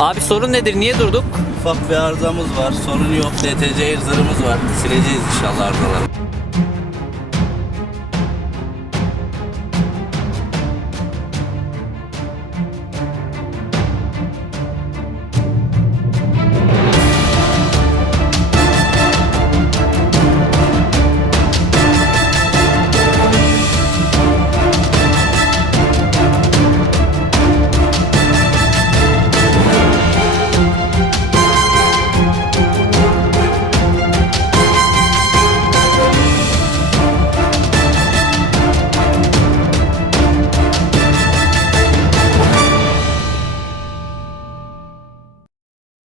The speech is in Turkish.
Abi Sorun nedir? Niye durduk? Ufak bir arızamız var. Sorun yok. DTC zırhımız var. Sileceğiz inşallah arızaları.